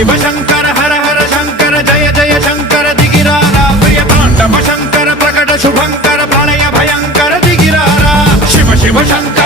शिव शंकर हर हर शंकर जय जय शंकर दिगिरारा प्रिय तांडव शंकर प्रकट शुभंकर प्रलय भयंकर दिगिरारा शिव शिव शंकर